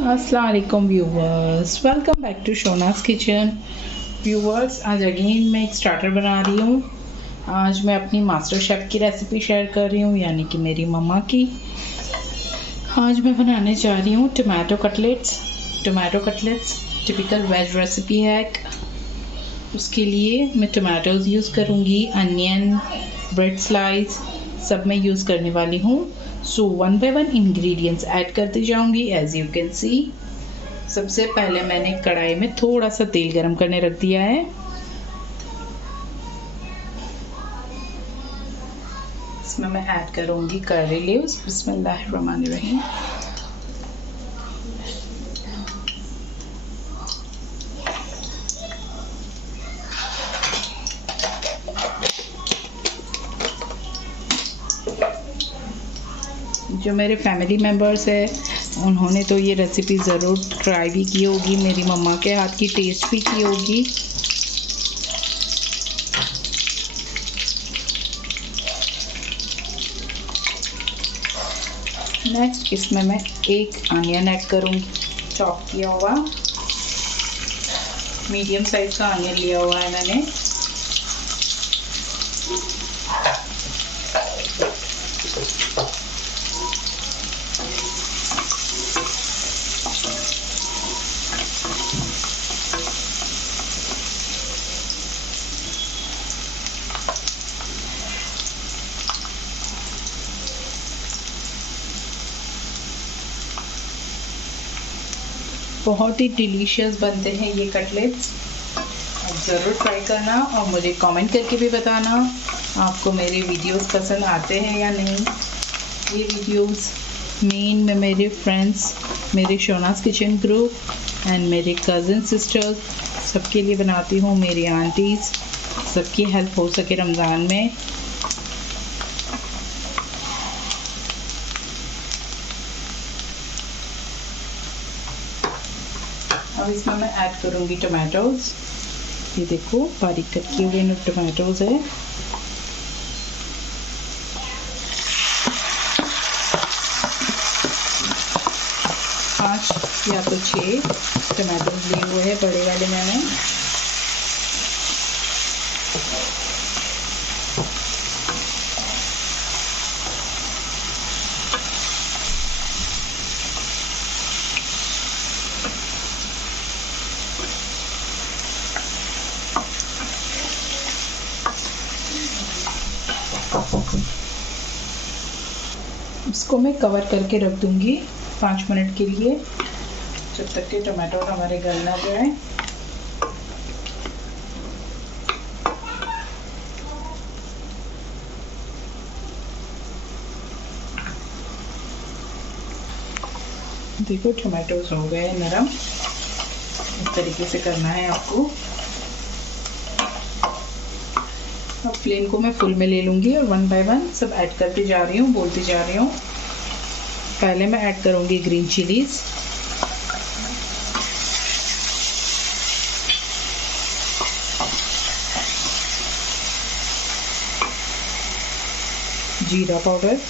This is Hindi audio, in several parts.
अस्सलाम वालेकुम viewers, welcome back to Shona's kitchen. Viewers, आज अगेन मैं एक स्टार्टर बना रही हूँ। आज मैं अपनी मास्टर शेफ़ की रेसिपी शेयर कर रही हूँ, यानी कि मेरी मम्मा की। आज मैं बनाने जा रही हूँ tomato cutlets typical veg recipe है। उसके लिए मैं टमाटोज़ यूज़ करूँगी, अनियन, ब्रेड स्लाइस सब मैं यूज़ करने वाली हूँ। So one by one ingredients add करती जाऊँगी। एज यू कैन सी, सबसे पहले मैंने कढ़ाई में थोड़ा सा तेल गरम करने रख दिया है। इसमें मैं ऐड करूँगी करी लीव्स। बिस्मिल्लाहिर्रहमानिर्रहीम। जो मेरे फैमिली मेम्बर्स है उन्होंने तो ये रेसिपी ज़रूर ट्राई भी की होगी, मेरी मम्मा के हाथ की टेस्ट भी की होगी। नेक्स्ट इसमें मैं एक अनियन ऐड करूँगी, चॉप किया हुआ। मीडियम साइज का अनियन लिया हुआ है मैंने। बहुत ही डिलीशियस बनते हैं ये कटलेट्स, आप ज़रूर ट्राई करना और मुझे कमेंट करके भी बताना आपको मेरे वीडियोस पसंद आते हैं या नहीं। ये वीडियोस मेन में मेरे फ्रेंड्स, मेरे शोनास किचन ग्रुप एंड मेरे कज़न सिस्टर्स सबके लिए बनाती हूँ, मेरी आंटीज़ सबकी हेल्प हो सके रमज़ान में। अब इसमें मैं ऐड करूँगी टमाटोज़। ये देखो बारीक कट किए हुए टमाटोज़ है। पाँच या तो 6 टमाटोज़ लिए हुए हैं, बड़े वाले मैंने। इसको मैं कवर करके रख दूंगी 5 मिनट के लिए, जब तक कि टमाटो हमारे गल ना जाए। देखो टमाटोज हो गए नरम, इस तरीके से करना है आपको। अब फ्लेम को मैं फुल में ले लूँगी और वन बाय वन सब ऐड करती जा रही हूँ, बोलती जा रही हूँ। पहले मैं ऐड करूँगी ग्रीन चिलीज़, जीरा पाउडर,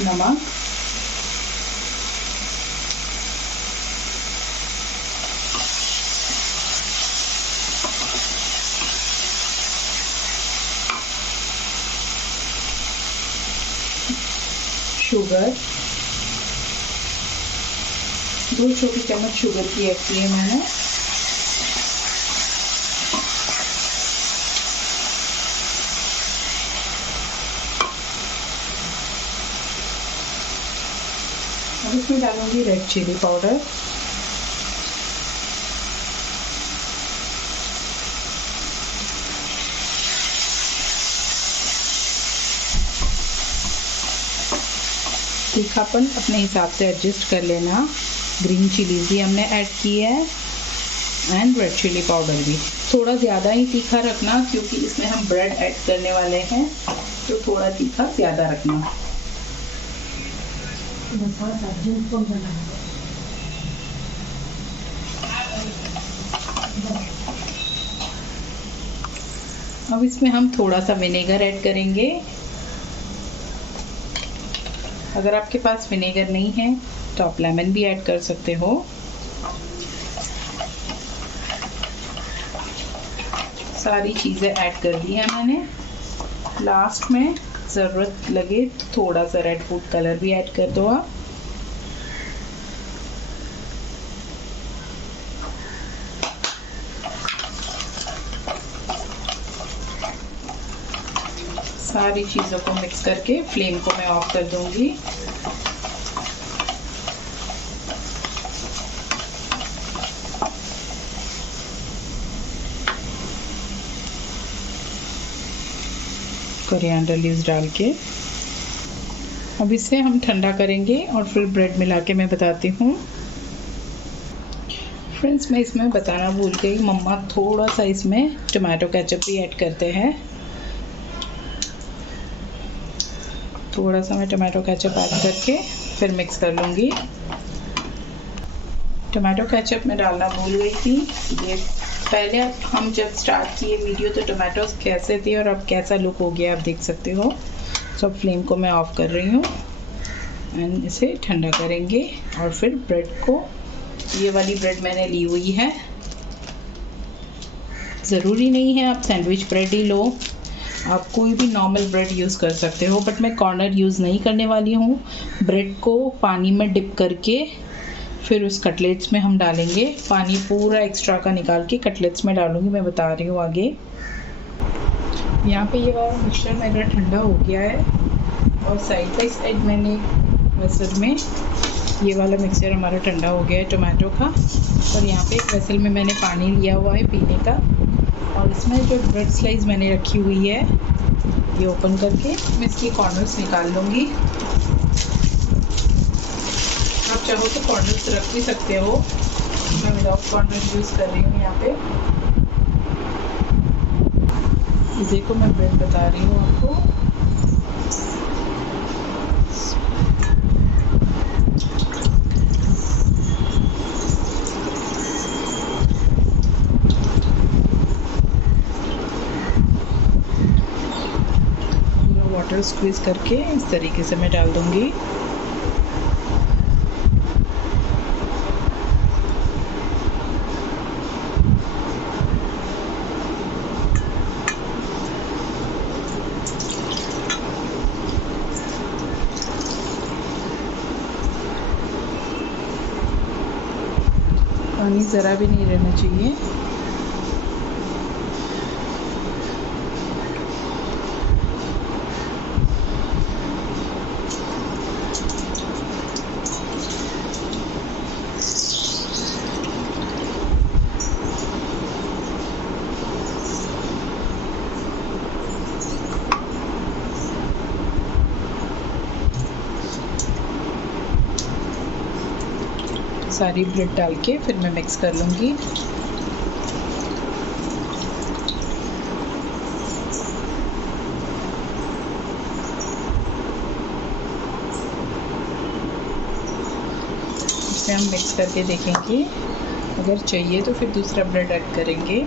नमक, शुगर, 2 छोटी चम्मच शुगर की ऐड की है मैंने। अब इसमें डालूंगी रेड चिली पाउडर, तीखापन अपने हिसाब से एडजस्ट कर लेना। ग्रीन चिलीज भी हमने ऐड की है एंड रेड चिली पाउडर भी। थोड़ा ज़्यादा ही तीखा रखना क्योंकि इसमें हम ब्रेड ऐड करने वाले हैं, तो थोड़ा तीखा ज़्यादा रखना। अब इसमें हम थोड़ा सा विनेगर ऐड करेंगे। अगर आपके पास विनेगर नहीं है तो आप लेमन भी ऐड कर सकते हो। सारी चीज़ें ऐड कर दी है मैंने। लास्ट में ज़रूरत लगे तो थोड़ा सा रेड फूड कलर भी ऐड कर दो आप। सारी चीज़ों को मिक्स करके फ्लेम को मैं ऑफ कर दूंगी। कोरिएंडर लीव्स डाल के अब इसे हम ठंडा करेंगे और फिर ब्रेड मिला के मैं बताती हूँ। फ्रेंड्स, मैं इसमें बताना भूल गई, मम्मा थोड़ा सा इसमें टमाटो केचप भी ऐड करते हैं। थोड़ा सा मैं टमाटो केचप ऐड करके फिर मिक्स कर लूँगी। टमाटो केचप मैं डालना भूल गई थी। ये पहले हम जब स्टार्ट किए वीडियो तो टमाटोज कैसे थे और अब कैसा लुक हो गया आप देख सकते हो। तो फ्लेम को मैं ऑफ कर रही हूँ एंड इसे ठंडा करेंगे और फिर ब्रेड को, ये वाली ब्रेड मैंने ली हुई है। ज़रूरी नहीं है आप सैंडविच ब्रेड ही लो, आप कोई भी नॉर्मल ब्रेड यूज़ कर सकते हो, बट मैं कॉर्नर यूज़ नहीं करने वाली हूँ। ब्रेड को पानी में डिप करके फिर उस कटलेट्स में हम डालेंगे। पानी पूरा एक्स्ट्रा का निकाल के कटलेट्स में डालूँगी, मैं बता रही हूँ आगे। यहाँ पे ये वाला मिक्सचर मेरा ठंडा हो गया है और साइड बाई साइड मैंने वेसल में ये वाला मिक्सचर हमारा ठंडा हो गया है टमाटो का। और यहाँ पे एक वेसल में मैंने पानी लिया हुआ है पीने का और इसमें जो ब्रेड स्लाइस मैंने रखी हुई है ये ओपन करके मैं इसकी कॉर्नर्स निकाल लूँगी। आप चाहो तो कॉर्नर्स रख भी सकते हो, मैं विदाउट कॉर्नर यूज़ कर रही हूँ यहाँ पे। ये देखो मैं ब्रेड बता रही हूँ आपको। वाटर स्क्वीज करके इस तरीके से मैं डाल दूंगी। पानी ज़रा भी नहीं रहना चाहिए। सारी ब्रेड डाल के फिर मैं मिक्स कर लूँगी। इसे हम मिक्स करके देखेंगे, अगर चाहिए तो फिर दूसरा ब्रेड ऐड करेंगे।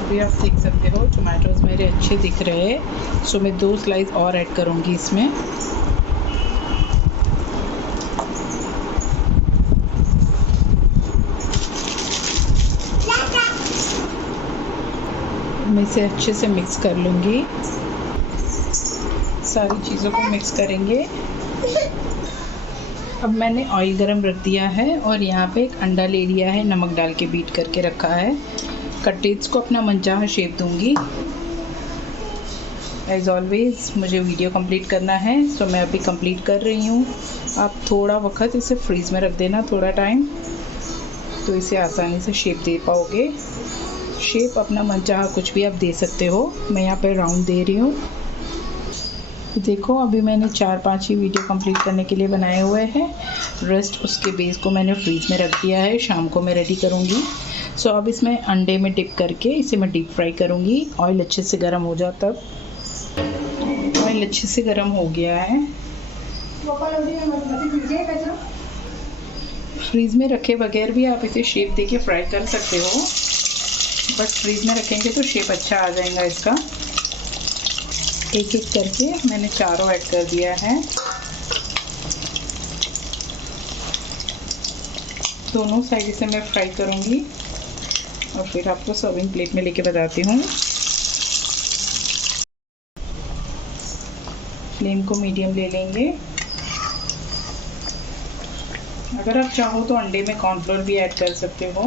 अभी आप देख सकते हो टमाटोज मेरे अच्छे दिख रहे हैं, सो मैं 2 स्लाइस और ऐड करूँगी इसमें। मैं इसे अच्छे से मिक्स कर लूँगी। सारी चीज़ों को मिक्स करेंगे। अब मैंने ऑयल गरम रख दिया है और यहाँ पे एक अंडा ले लिया है, नमक डाल के बीट करके रखा है। कटलेट्स को अपना मनचाहा शेप दूंगी। एज ऑलवेज मुझे वीडियो कंप्लीट करना है, तो मैं अभी कंप्लीट कर रही हूँ। आप थोड़ा वक्त इसे फ्रीज़ में रख देना, थोड़ा टाइम, तो इसे आसानी से शेप दे पाओगे। शेप अपना मनचाहा कुछ भी आप दे सकते हो। मैं यहाँ पे राउंड दे रही हूँ। देखो अभी मैंने 4-5 ही वीडियो कंप्लीट करने के लिए बनाए हुए हैं। रेस्ट उसके बेस को मैंने फ्रीज़ में रख दिया है, शाम को मैं रेडी करूँगी। सो अब इसमें अंडे में डिप करके इसे मैं डीप फ्राई करूँगी। ऑयल अच्छे से गर्म हो जाए तब। ऑयल अच्छे से गर्म हो गया है। फ्रीज में रखे बगैर भी आप इसे शेप देके फ्राई कर सकते हो, बट फ्रीज में रखेंगे तो शेप अच्छा आ जाएगा इसका। एक एक करके मैंने चारों ऐड कर दिया है। दोनों साइड से मैं फ्राई करूँगी और फिर आपको सर्विंग प्लेट में लेके बताती हूँ। फ्लेम को मीडियम ले लेंगे। अगर आप चाहो तो अंडे में कॉर्नफ्लोर भी ऐड कर सकते हो।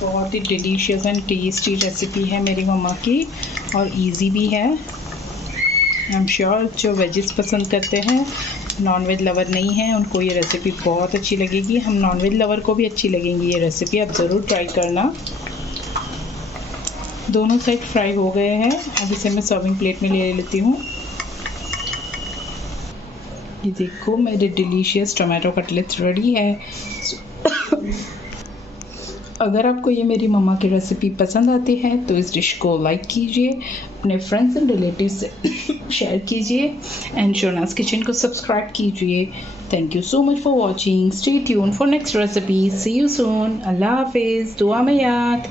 बहुत ही डिलीशियस एंड टेस्टी रेसिपी है मेरी मम्मा की, और इजी भी है। आई एम श्योर जो वेजिस पसंद करते हैं, नॉनवेज लवर नहीं है, उनको ये रेसिपी बहुत अच्छी लगेगी। हम नॉनवेज लवर को भी अच्छी लगेंगी ये रेसिपी, आप ज़रूर ट्राई करना। दोनों साइड फ्राई हो गए हैं। अब इसे मैं सर्विंग प्लेट में ले लेती हूँ। ये देखो मेरे डिलीशियस टोमेटो कटलेट्स रेडी है। अगर आपको ये मेरी मम्मा की रेसिपी पसंद आती है तो इस डिश को लाइक कीजिए, अपने फ्रेंड्स एंड रिलेटिव्स से शेयर कीजिए, एंड शोनास किचन को सब्सक्राइब कीजिए। Thank you so much for watching. Stay tuned for next recipe. See you soon. अल्लाह हाफिज़। दुआ में याद।